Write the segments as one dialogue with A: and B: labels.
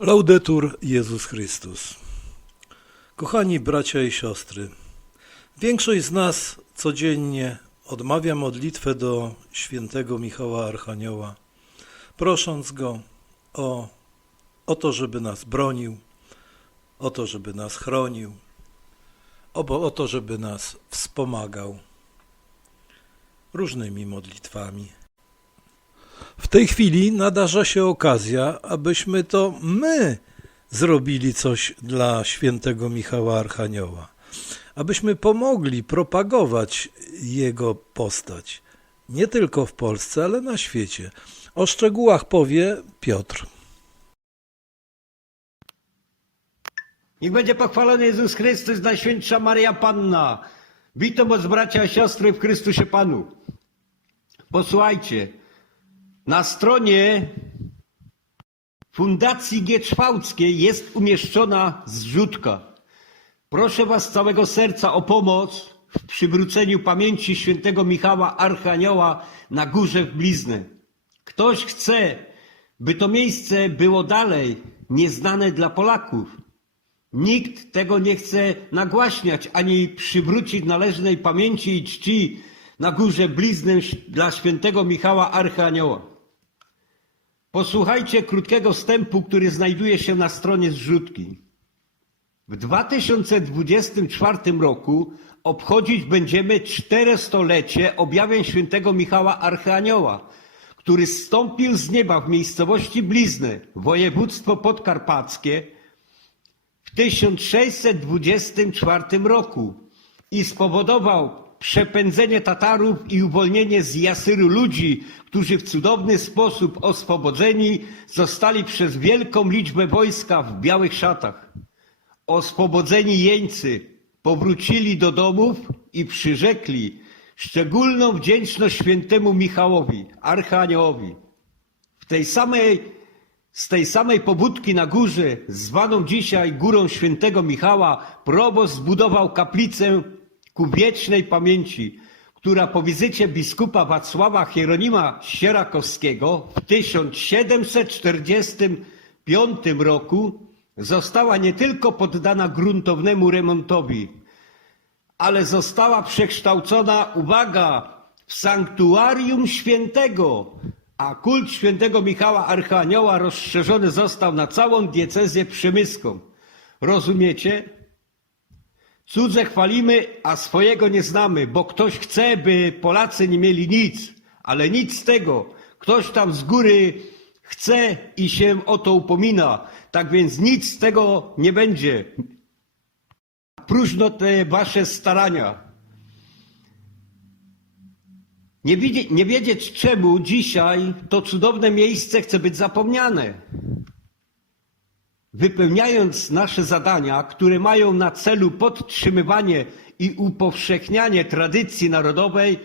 A: Laudetur Jezus Chrystus. Kochani bracia i siostry, większość z nas codziennie odmawia modlitwę do świętego Michała Archanioła, prosząc go o, o to, żeby nas bronił, o to, żeby nas chronił, o, o to, żeby nas wspomagał różnymi modlitwami. W tej chwili nadarza się okazja, abyśmy to my zrobili coś dla świętego Michała Archanioła, abyśmy pomogli propagować jego postać, nie tylko w Polsce, ale na świecie. O szczegółach powie Piotr.
B: Niech będzie pochwalony Jezus Chrystus, Najświętsza Maria Panna. Witam was bracia i siostry w Chrystusie Panu. Posłuchajcie, na stronie Fundacji Gieczwałckiej jest umieszczona zrzutka. Proszę was z całego serca o pomoc w przywróceniu pamięci świętego Michała Archanioła na górze w Bliznę. Ktoś chce, by to miejsce było dalej nieznane dla Polaków. Nikt tego nie chce nagłaśniać ani przywrócić należnej pamięci i czci na górze bliznę dla świętego Michała Archanioła. Posłuchajcie krótkiego wstępu, który znajduje się na stronie zrzutki. W 2024 roku obchodzić będziemy 400-lecie objawień świętego Michała Archanioła, który zstąpił z nieba w miejscowości Blizny, województwo podkarpackie, w 1624 roku i spowodował przepędzenie Tatarów i uwolnienie z Jasyru ludzi, którzy w cudowny sposób oswobodzeni zostali przez wielką liczbę wojska w białych szatach. Oswobodzeni jeńcy powrócili do domów i przyrzekli szczególną wdzięczność świętemu Michałowi, Archaniołowi. W tej samej z tej samej pobudki na górze, zwaną dzisiaj Górą Świętego Michała, proboszcz zbudował kaplicę ku wiecznej pamięci, która po wizycie biskupa Wacława Hieronima Sierakowskiego w 1745 roku została nie tylko poddana gruntownemu remontowi, ale została przekształcona, uwaga, w sanktuarium świętego, a kult świętego Michała Archanioła rozszerzony został na całą diecezję przemyską. Rozumiecie? Cudze chwalimy, a swojego nie znamy, bo ktoś chce, by Polacy nie mieli nic, ale nic z tego. Ktoś tam z góry chce i się o to upomina. Tak więc nic z tego nie będzie. Próżno te wasze starania. Nie, wiedzieć czemu dzisiaj to cudowne miejsce chce być zapomniane. Wypełniając nasze zadania, które mają na celu podtrzymywanie i upowszechnianie tradycji narodowej,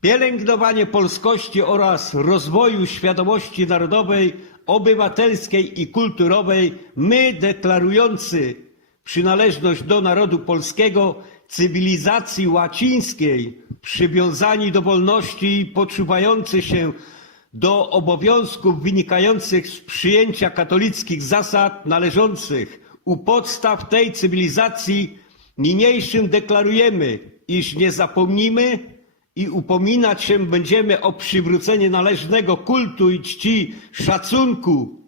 B: pielęgnowanie polskości oraz rozwoju świadomości narodowej, obywatelskiej i kulturowej, my deklarujący przynależność do narodu polskiego, cywilizacji łacińskiej, przywiązani do wolności i poczuwający się do obowiązków wynikających z przyjęcia katolickich zasad należących u podstaw tej cywilizacji, niniejszym deklarujemy, iż nie zapomnimy i upominać się będziemy o przywrócenie należnego kultu i czci, szacunku,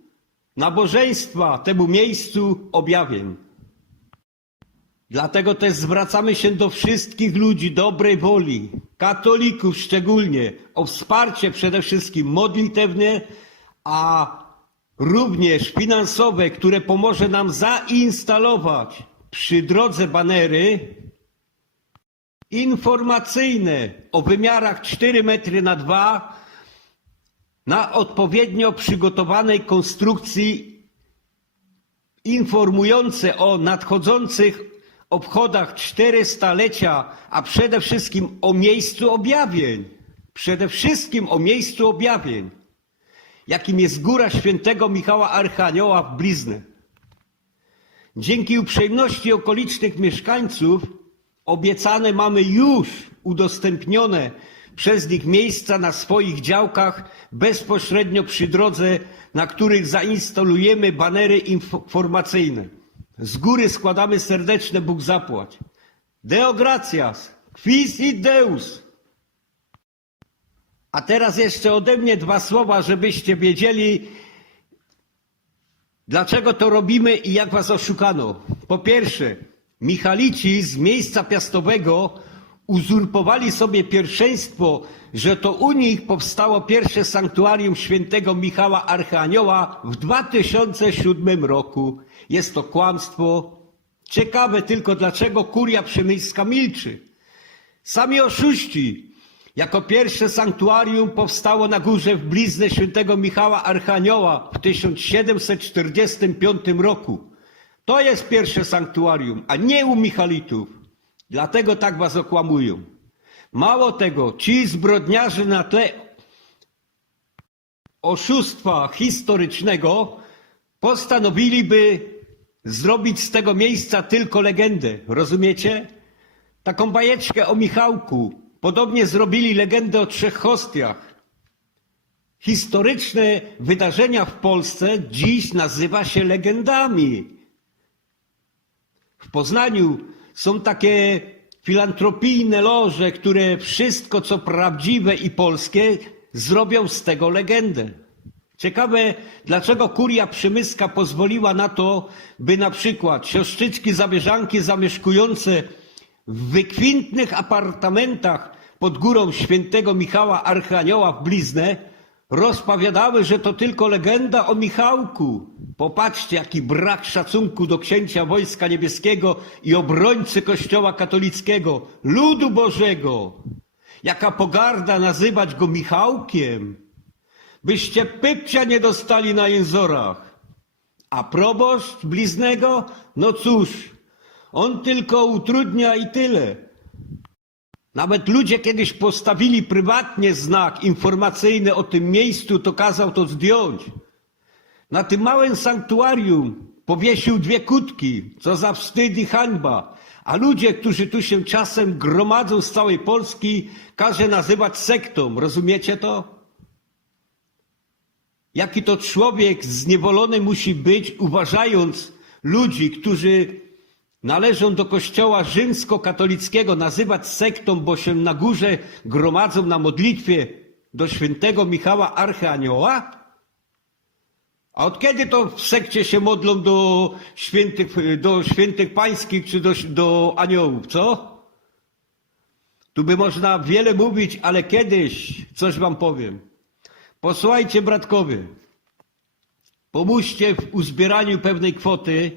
B: nabożeństwa temu miejscu objawień. Dlatego też zwracamy się do wszystkich ludzi dobrej woli, katolików szczególnie, o wsparcie przede wszystkim modlitewne, a również finansowe, które pomoże nam zainstalować przy drodze banery informacyjne o wymiarach 4 metry na 2 na odpowiednio przygotowanej konstrukcji informujące o nadchodzących obchodach 400-lecia, a przede wszystkim o miejscu objawień. Przede wszystkim o miejscu objawień, jakim jest Góra Świętego Michała Archanioła w Blizny. Dzięki uprzejmości okolicznych mieszkańców obiecane mamy już udostępnione przez nich miejsca na swoich działkach bezpośrednio przy drodze, na których zainstalujemy banery informacyjne. Z góry składamy serdeczne Bóg zapłać. Deo gratias, quis id Deus. A teraz jeszcze ode mnie dwa słowa, żebyście wiedzieli, dlaczego to robimy i jak was oszukano. Po pierwsze, Michalici z miejsca piastowego uzurpowali sobie pierwszeństwo, że to u nich powstało pierwsze sanktuarium świętego Michała Archanioła w 2007 roku. Jest to kłamstwo. Ciekawe tylko, dlaczego kuria przemyska milczy. Sami oszuści. Jako pierwsze sanktuarium powstało na górze w bliznę świętego Michała Archanioła w 1745 roku. To jest pierwsze sanktuarium, a nie u Michalitów. Dlatego tak was okłamują. Mało tego, ci zbrodniarze na tle oszustwa historycznego postanowiliby zrobić z tego miejsca tylko legendę. Rozumiecie? Taką bajeczkę o Michałku. Podobnie zrobili legendę o trzech hostiach. Historyczne wydarzenia w Polsce dziś nazywa się legendami. W Poznaniu są takie filantropijne loże, które wszystko, co prawdziwe i polskie, zrobią z tego legendę. Ciekawe, dlaczego kuria przemyska pozwoliła na to, by na przykład siostrzyczki zamierzanki zamieszkujące w wykwintnych apartamentach pod górą świętego Michała Archanioła w Bliznę rozpowiadały, że to tylko legenda o Michałku. Popatrzcie, jaki brak szacunku do księcia Wojska Niebieskiego i obrońcy Kościoła katolickiego, ludu Bożego. Jaka pogarda nazywać go Michałkiem. Byście pypcia nie dostali na jęzorach. A proboszcz bliznego? No cóż, on tylko utrudnia i tyle. Nawet ludzie kiedyś postawili prywatnie znak informacyjny o tym miejscu, to kazał to zdjąć. Na tym małym sanktuarium powiesił dwie kutki, co za wstyd i hańba. A ludzie, którzy tu się czasem gromadzą z całej Polski, każe nazywać sektą. Rozumiecie to? Jaki to człowiek zniewolony musi być, uważając ludzi, którzy należą do kościoła rzymskokatolickiego, nazywać sektą, bo się na górze gromadzą na modlitwie do świętego Michała Archanioła? A od kiedy to w sekcie się modlą do świętych, do świętych pańskich czy do, do aniołów, co? Tu by można wiele mówić, ale kiedyś coś wam powiem. Posłuchajcie, bratkowie. Pomóżcie w uzbieraniu pewnej kwoty,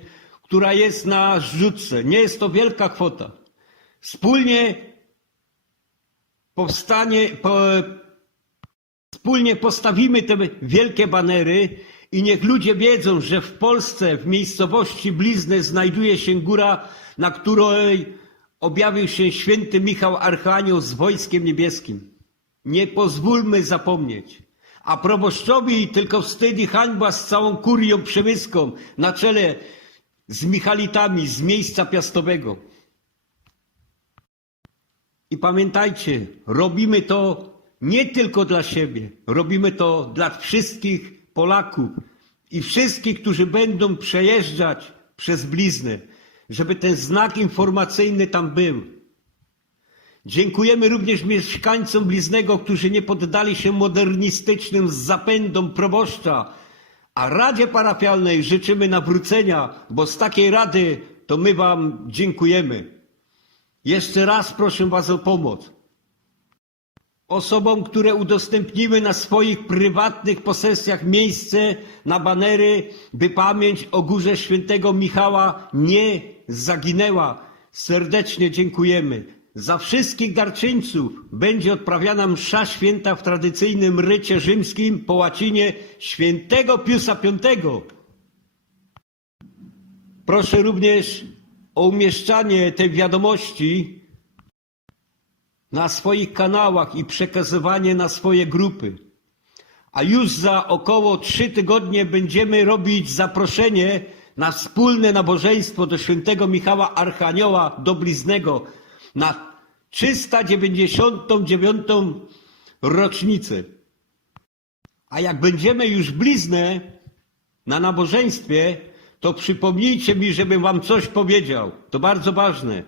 B: która jest na zrzutce. Nie jest to wielka kwota. Wspólnie powstanie, po, wspólnie postawimy te wielkie banery i niech ludzie wiedzą, że w Polsce, w miejscowości Blizny znajduje się góra, na której objawił się święty Michał Archanioł z wojskiem niebieskim. Nie pozwólmy zapomnieć. A proboszczowi tylko wstyd i hańba z całą kurią przemyską na czele z Michalitami z miejsca piastowego. I pamiętajcie, robimy to nie tylko dla siebie, robimy to dla wszystkich Polaków i wszystkich, którzy będą przejeżdżać przez bliznę, żeby ten znak informacyjny tam był. Dziękujemy również mieszkańcom Bliznego, którzy nie poddali się modernistycznym zapędom proboszcza, a Radzie Parafialnej życzymy nawrócenia, bo z takiej rady to my Wam dziękujemy. Jeszcze raz proszę Was o pomoc. Osobom, które udostępniły na swoich prywatnych posesjach miejsce na banery, by pamięć o górze świętego Michała nie zaginęła, serdecznie dziękujemy. Za wszystkich darczyńców będzie odprawiana msza święta w tradycyjnym rycie rzymskim po łacinie świętego Piusa V. Proszę również o umieszczanie tej wiadomości na swoich kanałach i przekazywanie na swoje grupy. A już za około trzy tygodnie będziemy robić zaproszenie na wspólne nabożeństwo do świętego Michała Archanioła do Bliznego na 399 rocznicę. A jak będziemy już bliznę na nabożeństwie, to przypomnijcie mi, żebym wam coś powiedział. To bardzo ważne.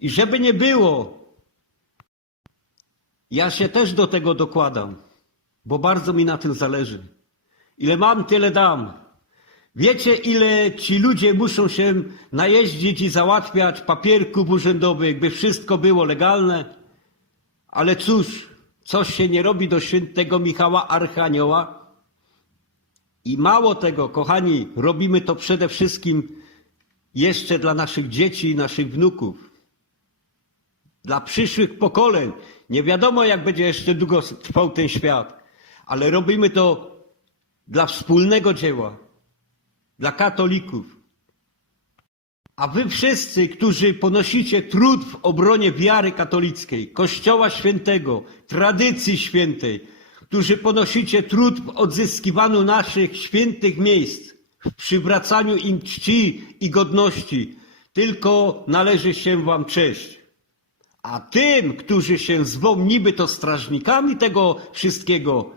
B: I żeby nie było, ja się też do tego dokładam, bo bardzo mi na tym zależy. Ile mam, tyle dam. Wiecie, ile ci ludzie muszą się najeździć i załatwiać papierków urzędowych, by wszystko było legalne? Ale cóż, coś się nie robi do świętego Michała Archanioła? I mało tego, kochani, robimy to przede wszystkim jeszcze dla naszych dzieci i naszych wnuków. Dla przyszłych pokoleń. Nie wiadomo, jak będzie jeszcze długo trwał ten świat, ale robimy to dla wspólnego dzieła, dla katolików. A wy wszyscy, którzy ponosicie trud w obronie wiary katolickiej, Kościoła Świętego, tradycji świętej, którzy ponosicie trud w odzyskiwaniu naszych świętych miejsc, w przywracaniu im czci i godności, tylko należy się wam cześć. A tym, którzy się zwą niby to strażnikami tego wszystkiego,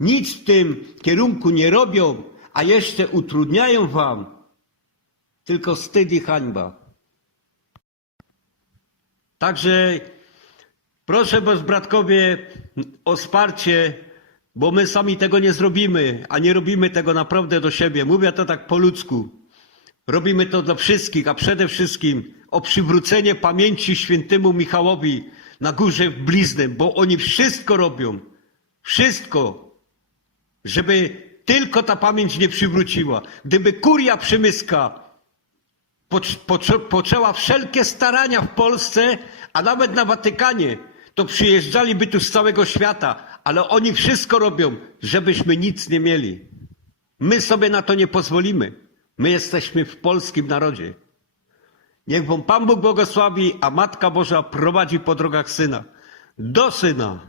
B: nic w tym kierunku nie robią, a jeszcze utrudniają wam, tylko wstyd i hańba. Także proszę was, bratkowie, o wsparcie, bo my sami tego nie zrobimy, a nie robimy tego naprawdę do siebie. Mówię to tak po ludzku. Robimy to dla wszystkich, a przede wszystkim o przywrócenie pamięci świętemu Michałowi na górze w Bliznem, bo oni wszystko robią. Wszystko, żeby tylko ta pamięć nie przywróciła. Gdyby kuria przymyska poc- poczę- poczęła wszelkie starania w Polsce, a nawet na Watykanie, to przyjeżdżaliby tu z całego świata, ale oni wszystko robią, żebyśmy nic nie mieli. My sobie na to nie pozwolimy. My jesteśmy w polskim narodzie. Niech wam Pan Bóg błogosławi, a Matka Boża prowadzi po drogach Syna. Do Syna.